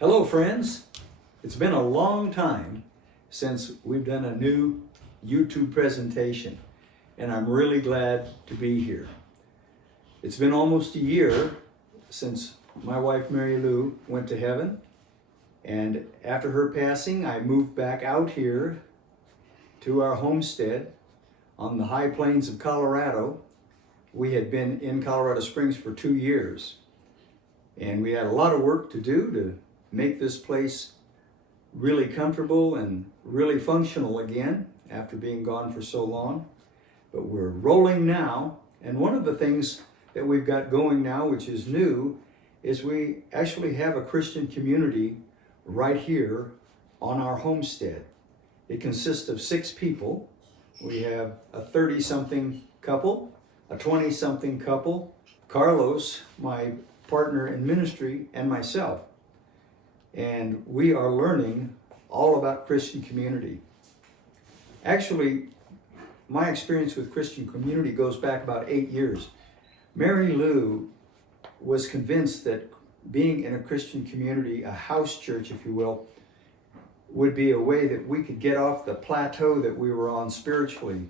Hello friends, it's been a long time since we've done a new YouTube presentation and I'm really glad to be here. It's been almost a year since my wife Marilou went to heaven, and after her passing I moved back out here to our homestead on the high plains of Colorado. We had been in Colorado Springs for 2 years and we had a lot of work to do to make this place really comfortable and really functional again after being gone for so long. But we're rolling now, and one of the things that we've got going now, which is new, is we actually have a Christian community right here on our homestead. It consists of 6 people. We have a 30-something couple, a 20-something couple, Carlos, my partner in ministry, and myself. And we are learning all about Christian community. Actually, my experience with Christian community goes back about 8 years. Marilou was convinced that being in a Christian community, a house church, if you will, would be a way that we could get off the plateau that we were on spiritually.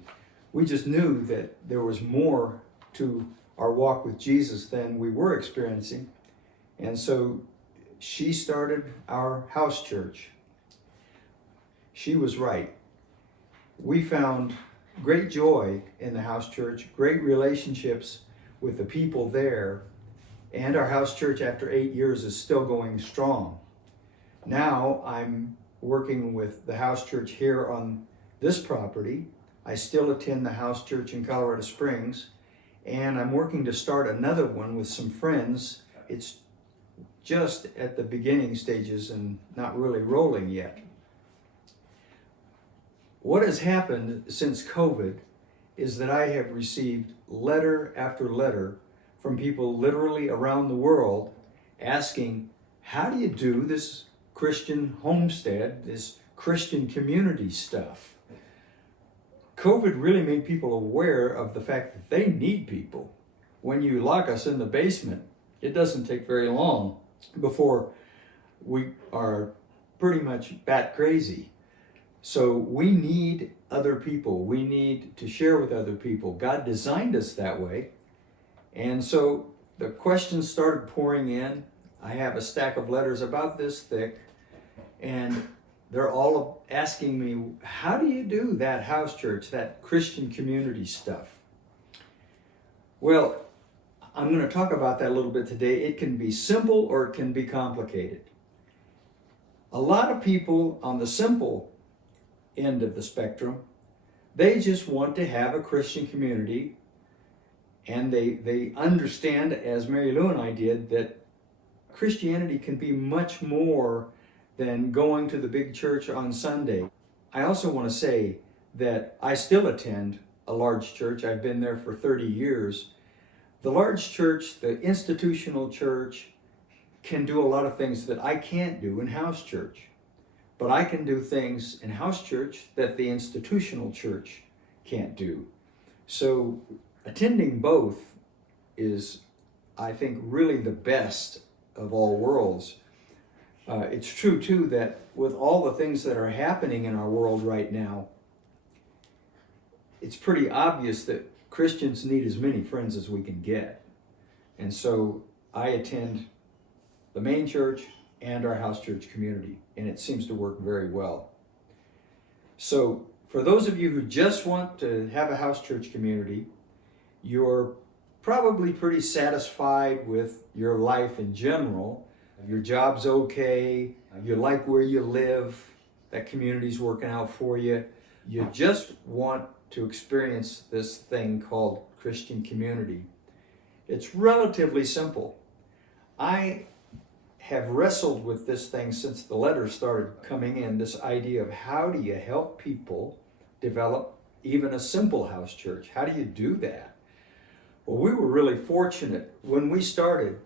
We just knew that there was more to our walk with Jesus than we were experiencing. And so she started our house church. She was right. We found great joy in the house church, great relationships with the people there, and our house church after 8 years is still going strong. Now I'm working with the house church here on this property. I still attend the house church in Colorado Springs, and I'm working to start another one with some friends. It's just at the beginning stages and not really rolling yet. What has happened since COVID is that I have received letter after letter from people literally around the world asking, how do you do this Christian homestead, this Christian community stuff? COVID really made people aware of the fact that they need people. When you lock us in the basement, it doesn't take very long before we are pretty much bat crazy. So we need other people. We need to share with other people. God designed us that way. And so the questions started pouring in. I have a stack of letters about this thick, and they're all asking me, how do you do that house church, that Christian community stuff? Well, I'm going to talk about that a little bit today. It can be simple or it can be complicated. A lot of people on the simple end of the spectrum, they just want to have a Christian community, and they understand, as Marilou and I did, that Christianity can be much more than going to the big church on Sunday. I also want to say that I still attend a large church. I've been there for 30 years. The large church, the institutional church, can do a lot of things that I can't do in house church. But I can do things in house church that the institutional church can't do. So attending both is, I think, really the best of all worlds. It's true, too, that with all the things that are happening in our world right now, it's pretty obvious that Christians need as many friends as we can get. And so I attend the main church and our house church community, and it seems to work very well. So for those of you who just want to have a house church community, you're probably pretty satisfied with your life in general. Your job's okay, you like where you live, that community's working out for you. You just want to experience this thing called Christian community. It's relatively simple. I have wrestled with this thing since the letters started coming in, this idea of how do you help people develop even a simple house church? How do you do that? Well, we were really fortunate. When we started,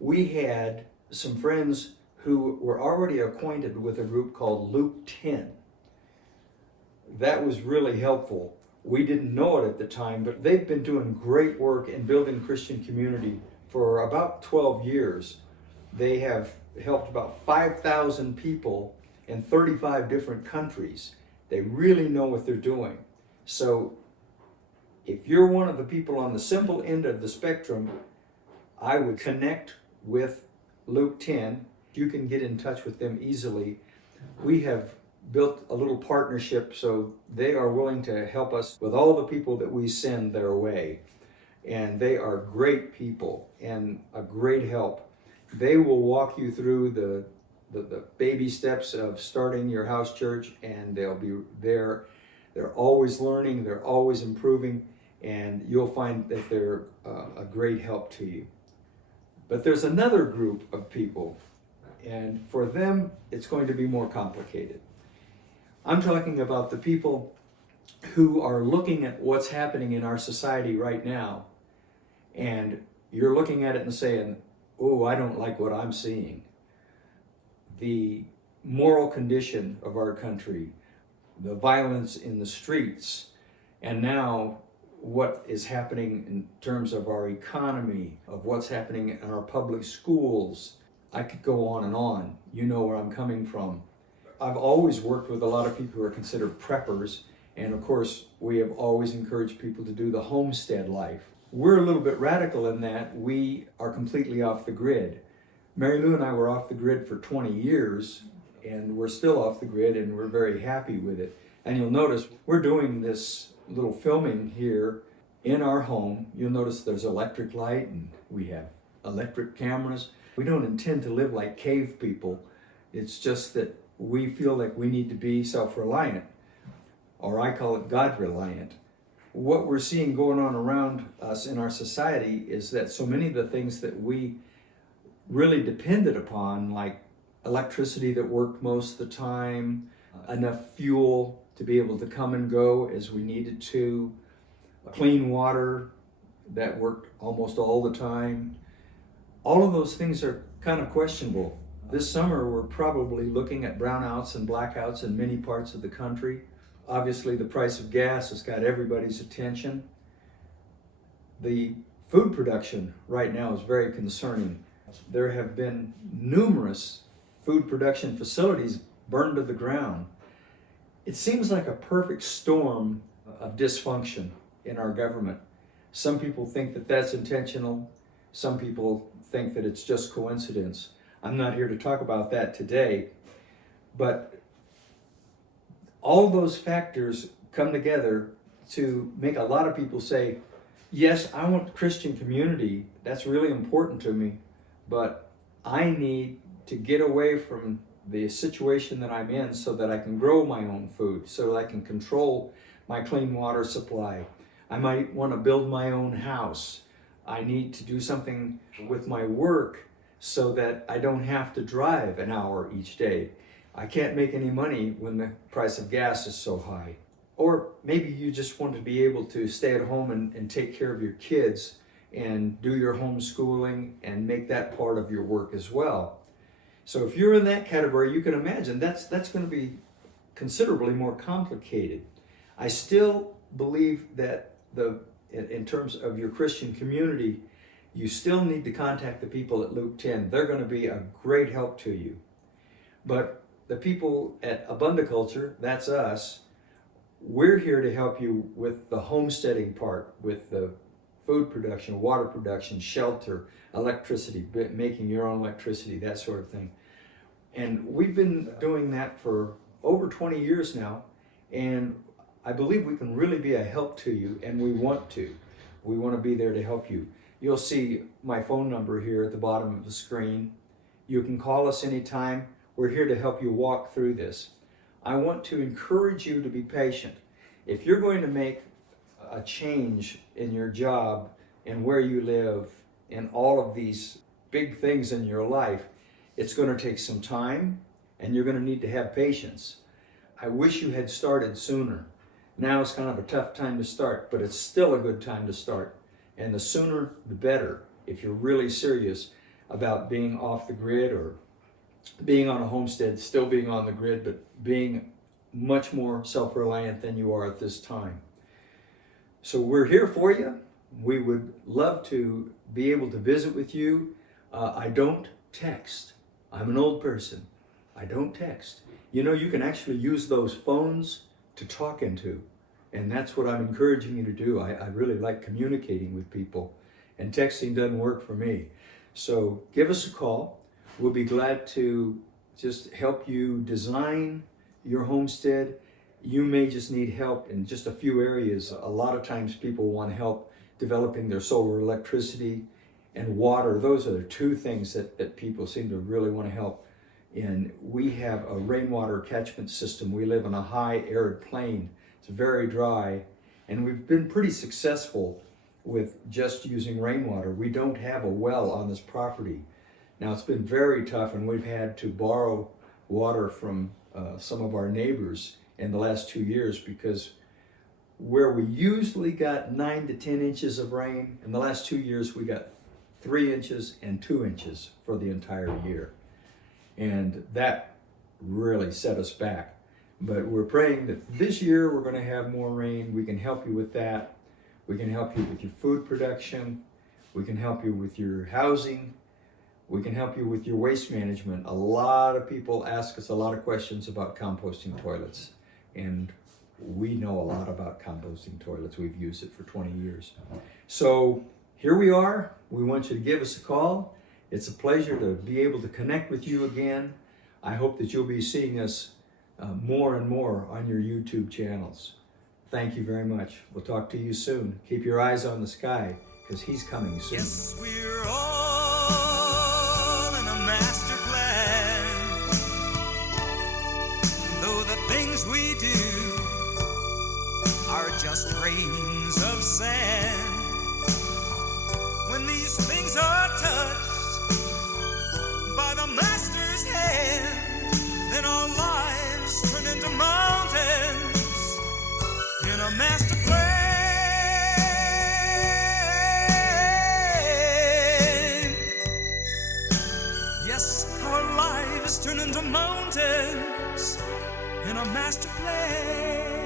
we had some friends who were already acquainted with a group called Luke 10. That was really helpful. We didn't know it at the time, but they've been doing great work in building Christian community for about 12 years. They have helped about 5,000 people in 35 different countries. They really know what they're doing. So if you're one of the people on the simple end of the spectrum, I would connect with Luke 10. You can get in touch with them easily. We have built a little partnership, so they are willing to help us with all the people that we send their way. And they are great people and a great help. They will walk you through the baby steps of starting your house church, and they'll be there. They're always learning, they're always improving, and you'll find that they're a great help to you. But there's another group of people, and for them, it's going to be more complicated. I'm talking about the people who are looking at what's happening in our society right now, and you're looking at it and saying, oh, I don't like what I'm seeing. The moral condition of our country, the violence in the streets, and now what is happening in terms of our economy, of what's happening in our public schools. I could go on and on. You know where I'm coming from. I've always worked with a lot of people who are considered preppers, and of course we have always encouraged people to do the homestead life. We're a little bit radical in that we are completely off the grid. Marilou and I were off the grid for 20 years, and we're still off the grid, and we're very happy with it. And you'll notice we're doing this little filming here in our home. You'll notice there's electric light, and we have electric cameras. We don't intend to live like cave people. It's just that we feel like we need to be self-reliant, or I call it God-reliant. What we're seeing going on around us in our society is that so many of the things that we really depended upon, like electricity that worked most of the time, enough fuel to be able to come and go as we needed to, clean water that worked almost all the time, all of those things are kind of questionable. This summer we're probably looking at brownouts and blackouts in many parts of the country. Obviously the price of gas has got everybody's attention. The food production right now is very concerning. There have been numerous food production facilities burned to the ground. It seems like a perfect storm of dysfunction in our government. Some people think that that's intentional. Some people think that it's just coincidence. I'm not here to talk about that today, but all those factors come together to make a lot of people say, yes, I want Christian community, that's really important to me, but I need to get away from the situation that I'm in so that I can grow my own food, so that I can control my clean water supply. I might want to build my own house. I need to do something with my work so that I don't have to drive an hour each day. I can't make any money when the price of gas is so high. Or maybe you just want to be able to stay at home and take care of your kids and do your homeschooling and make that part of your work as well. So if you're in that category, you can imagine that's going to be considerably more complicated. I still believe that in terms of your Christian community, you still need to contact the people at Luke 10. They're going to be a great help to you. But the people at AbundaCulture, that's us, we're here to help you with the homesteading part, with the food production, water production, shelter, electricity, making your own electricity, that sort of thing. And we've been doing that for over 20 years now, and I believe we can really be a help to you, and we want to. We want to be there to help you. You'll see my phone number here at the bottom of the screen. You can call us anytime. We're here to help you walk through this. I want to encourage you to be patient. If you're going to make a change in your job and where you live and all of these big things in your life, it's going to take some time, and you're going to need to have patience. I wish you had started sooner. Now it's kind of a tough time to start, but it's still a good time to start. And the sooner, the better, if you're really serious about being off the grid or being on a homestead, still being on the grid, but being much more self-reliant than you are at this time. So we're here for you. We would love to be able to visit with you. I don't text. I'm an old person. I don't text. You know, you can actually use those phones to talk into. And that's what I'm encouraging you to do. I really like communicating with people, and texting doesn't work for me. So give us a call. We'll be glad to just help you design your homestead. You may just need help in just a few areas. A lot of times people want help developing their solar electricity and water. Those are the two things that people seem to really want to help in. We have a rainwater catchment system. We live in a high arid plain. It's very dry, and we've been pretty successful with just using rainwater. We don't have a well on this property. Now, it's been very tough, and we've had to borrow water from some of our neighbors in the last 2 years, because where we usually got 9 to 10 inches of rain, in the last 2 years we got 3 inches and 2 inches for the entire year. And that really set us back. But we're praying that this year we're going to have more rain. We can help you with that. We can help you with your food production. We can help you with your housing. We can help you with your waste management. A lot of people ask us a lot of questions about composting toilets. And we know a lot about composting toilets. We've used it for 20 years. So here we are. We want you to give us a call. It's a pleasure to be able to connect with you again. I hope that you'll be seeing us more and more on your YouTube channels. Thank you very much. We'll talk to you soon. Keep your eyes on the sky, because he's coming soon. Yes, we're all in a master plan. Though the things we do are just grains of sand, when these things are touched by the master's hand, then our lives turn into mountains in a master plan. Yes, our lives turn into mountains in a master plan.